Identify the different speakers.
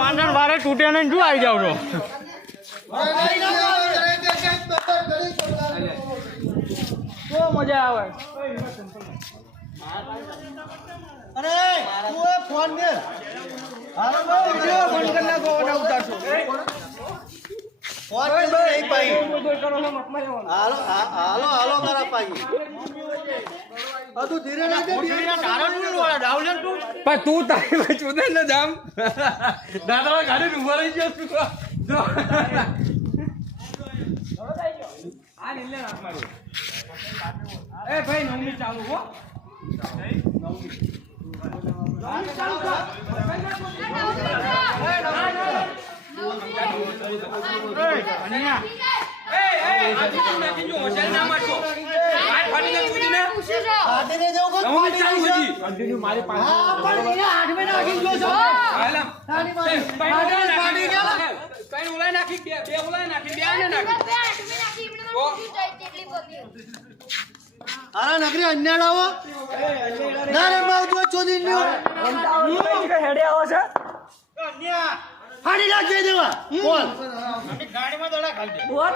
Speaker 1: વાંદર વારે તૂટે નહીં જો આવી જાવ
Speaker 2: છો મજા આવે
Speaker 3: અરે ફોન હાલો હાલો પાઈ
Speaker 1: પણ તું તારી વચ્ચે ને જામ દાદા ગાડી ઉભા રહી ગયો
Speaker 2: એ ભાઈ નવમી ચાલુ હો નવમી
Speaker 1: ચાલુ એ અરે
Speaker 3: નકરી અન્યાડ આવો ના મારું જો
Speaker 2: ચોરી હેડે આવો છે
Speaker 3: ફાડી નાખી દેવા બોલ ગાડીમાં દડા ખાલી બોલ